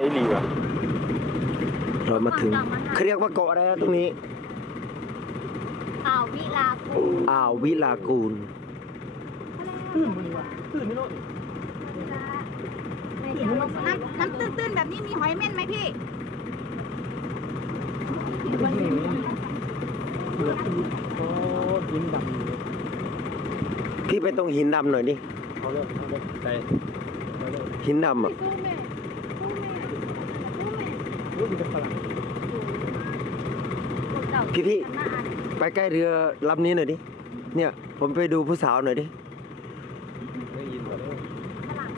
ไอ้ดีวะเรามาถึงเขาเรียกว่าเกาะอะไรนะตรงนี้ อ่าววิลาคูอ่าววิลากูลตื่นมันดีวะตื่นไม่รอดในเดี๋ยวลงน้ำน้ำตื้นๆแบบนี้มีหอยเม่นไหมพี่โอ้ยินดำเลยพี่ไปตรงหินดำหน่อยดิเขาเลิกเขาเลิกใจเขาเลิกหินดำอะ สู้แม่สู้แม่สู้แม่ รู้มันเป็นฝรั่งพวกเจ้าพี่พี่ทำหน้าอ่านไปใกล้เรือลำนี้หน่อยดิ เนี่ย ผมไปดูผู้สาวหน่อยดิ ได้ยินหมดเลยฝรั่ง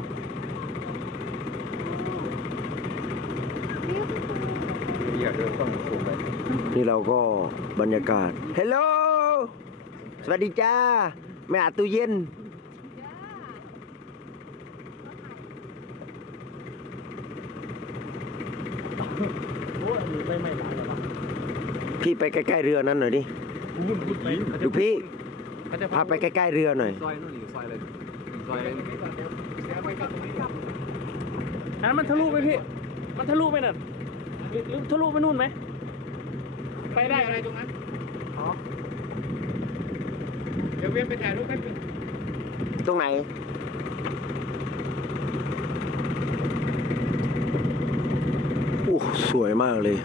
อยากเดินต้องสูงไปนี่เราก็บรรยากาศเฮลโลสวัสดีจ้าไม่อาบตู้เย็น โอ้ยมี ไม่ไม่หลายหรอวะพี่ไปใกล้ๆเรือนั้นหน่อยดิพูดพูดไปดูพี่พาไปใกล้ๆเรือหน่อยซอยนู่นอีกซอยเลยซอยเลยอันนั้นมันทะลุไหมพี่ มันทะลุไหมน่ะหรือหรือทะลุไปนู่นไหมไปได้อะไรตรงนั้นอ๋อเดี๋ยวเวียนไปถ่ายรูปแป๊บนึงตรงไหน โอ้ สวยมากเลย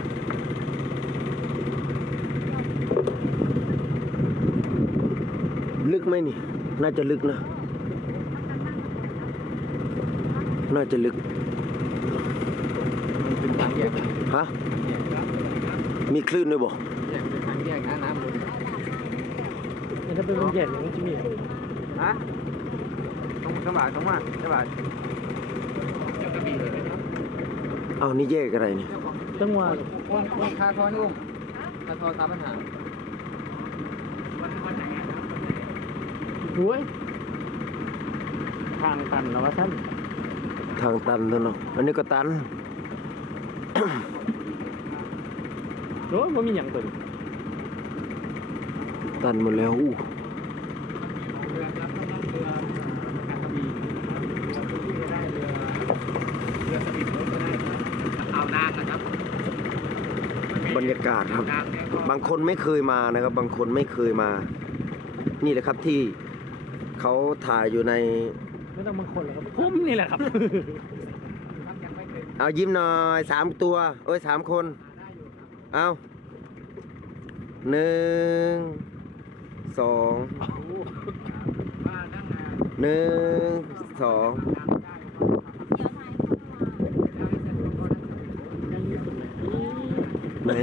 ลึกไหมนี่ น่าจะลึกนะ น่าจะลึก มันเป็นทางแยกฮะมีคลื่นด้วยบ่แยกเป็นทางแยกนะน้ำมันมันจะเป็นวงแหวนอย่างนี้ที่มีฮะตรงสมบัติตรงว่าใช่ป่ะเอานี่แยกอะไรเนี่ยจังหวะว่างว่างคาทอนี่อุ้มคาทอตามปัญหารวยทางตันนะวะท่านทางตันเท่านั้นอันนี้ก็ตันโอ้ยมันมีอย่างตัวนี้ตันหมดแล้วอู้ เรือรับต้องนั่งเรือกระบี่ได้เรือเรือสปีดโบ๊ทก็ได้นะเอา นางนะครับบรรยากาศครับนางเนี่ยก็บางคนไม่เคยมานะครับ บางคนไม่เคยมา นี่แหละครับที่เขาถ่ายอยู่ในไม่ต้องบางคนหรอกครับผมนี่แหละครับยังไม่เคยเอายิ้มหน่อยสามตัว เอ้ยสามคน เอาหนึ่งสองบ้านนั่งงานหนึ่งสอง เดี๋ยวถ่ายเข้ามา ไหน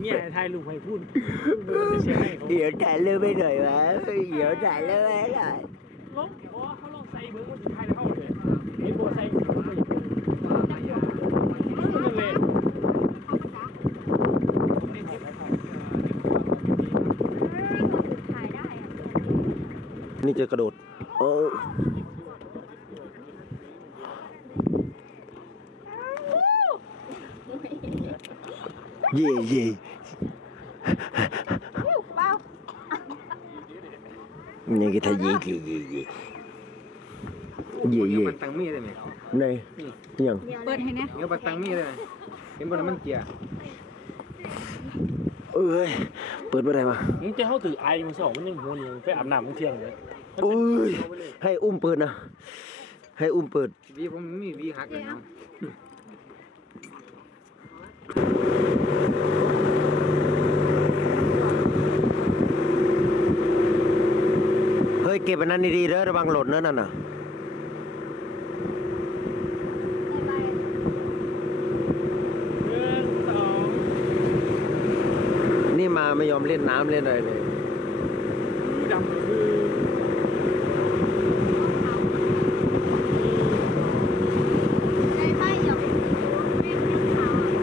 เนี่ยถ่ายรูปให้พูดมันจะเชียร์ให้เขาเดี๋ยวถ่ายรูปไปหน่อยวะเดี๋ยวถ่ายรูปไปหน่อยลงอ๋อเขาลองใส่เบิ้งว่าสุดท้ายแล้วเข้าเลยไอ้บัวใส่เบิ้งว่าอย่างนี้นั่นแหละถ่ายได้อะนี่จะกระโดดโอ้ เย่เย่เปล่านี่ก็ทะเย่เย่เย่เย่เย่เย่มันตังมีได้ไหมไหนยังเดี๋ยวเปิดให้นะเงี้ยมันตังมีได้ไหมเห็นบนนั้นมันเกียร์เอ้ย เปิดเมื่อไหร่มามึงจะเข้าถือไอมึงสองมันยังหัวอยู่ไปอาบน้ำมึงเที่ยงเลยอุ้ย ให้อุ้มเปิดนะ ให้อุ้มเปิดวีผมมีวีหักเลยเนาะ เฮ้ยเก็บอันนั้นดีๆเด้อระวังหล่นนะนั่นน่ะหนึ่งสองนี่มาไม่ยอมเล่นน้ำเล่นอะไรเลยคือดำคือ ได้ไหมเดี๋ยวไม่ไม่ถ่ายให้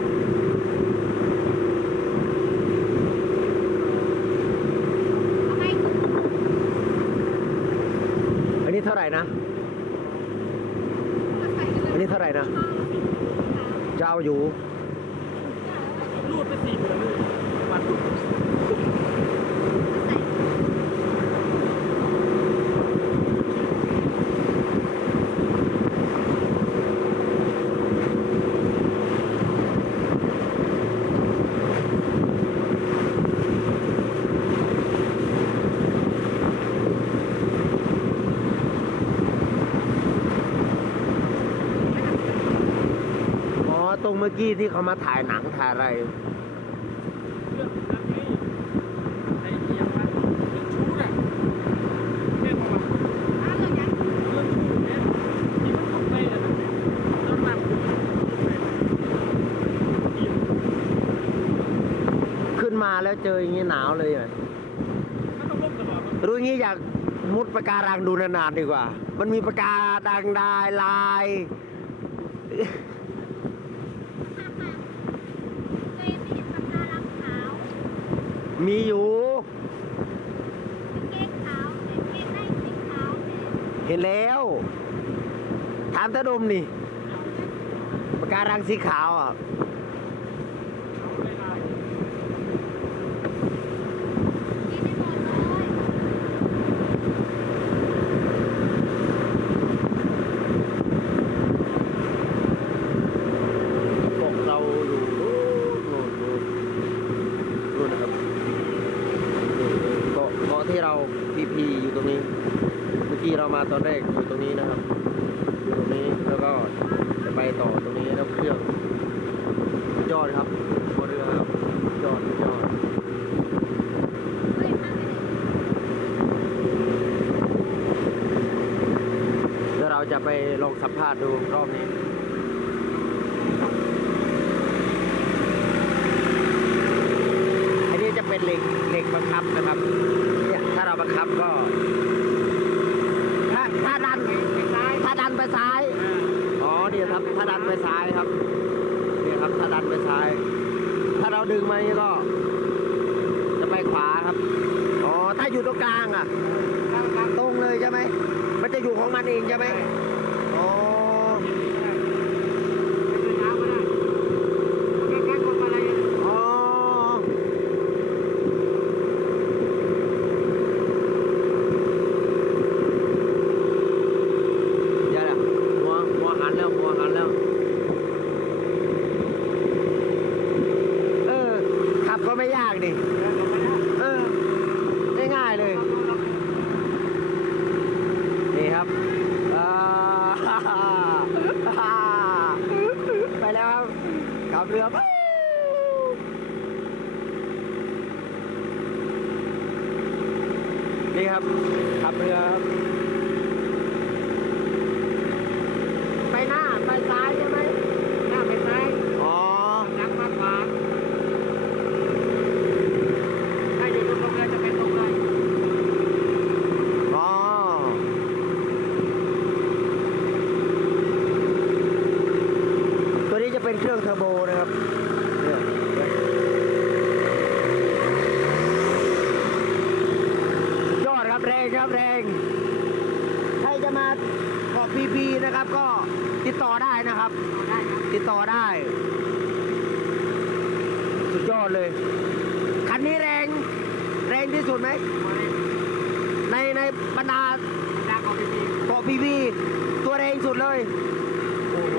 อั นนี้เท่าไหร่นะ อันนี้เท่าไหร่นะ เจ้าอยู่รูดไปสี่เดือนเลย รงเมื่อกี้ที่เขามาถ่ายหนังถ่ายอะไรเรื่องนั้นไงไอ้เหี้ยมันเรื่อย่าณอ้าวเรื่องยังเรื่องชู้เนี่ยที่มันเข้าไปอะนะแล้วมันอิ่มขึ้นมาแล้วเจออย่างนี้หนาวเลยอะมันต้องลบตลอดมันรู้งี้อยากมุดปะการังดูนานๆดีกว่า มันมีปะการังได้ลาย เคยมีปากการังขาว มีอยู่ เกงขาวเกงในสีขาวแต่เห็นแล้ว ถามตาดมนี่ปะการังสีขาวอะ เอาไม่ได้ กินได้หมดเลย บอกเราอยู่นู่นนู่นนู่นนู่นนะครับเกาะเกาะที่เราพีพีอยู่ตรงนี้ เรามาตอนแรกอยู่ตรงนี้นะครับอยู่ตรงนี้แล้วก็จะไปต่อตรงนี้แล้วเครื่องยอดครับบนเรือครับยอดยอดเฮ้ยทำไปเลยเดี๋ยวเราจะไปลองสัมภาษณ์ดูรอบนี้อันนี้จะเป็นเหล็กเหล็กบังคับนะครับเนี่ยถ้าเราบังคับก็ ถ้าถ้าดันถ้าดันไปซ้าย อ๋อเนี่ยครับ ถ้าดันไปซ้ายครับ เนี่ยครับ ถ้าดันไปซ้าย ถ้าเราดึงมา นี่ก็ จะไปขวาครับ อ๋อ ถ้าอยู่ตรงกลางอะตรงเลยใช่ไหม มันจะอยู่ของมันเองใช่ไหมอ๋ออ๋อ เดี๋ยวนะหัวหัวหันแล้วหัวหันแล้ว เออ ขับก็ไม่ยากดิ เออ ง่ายๆเลย นี่ครับอ่า ไปแล้วครับขับเรือปุ๊บนี่ครับขับเรือครับไปหน้าไปซ้ายใช่ไหม หน้าไปซ้าย อ๋อ หลังมาขวาถ้าอยู่ตรงเรือจะเป็นตรงเลย อ๋อ ตัวนี้จะเป็นเครื่ องเทอร์โบนะครับเนี่ยยอดครับแรงครับแรง ใครจะมาเกาะพีพีนะครับ ก็ติดต่อได้นะครับ ติดต่อได้ สุดยอดเลย คันนี้แรง แรงที่สุดไหม ในในบรรดาดังของพี่เกาะพีพีตัวแรงสุดเลยโอ้โห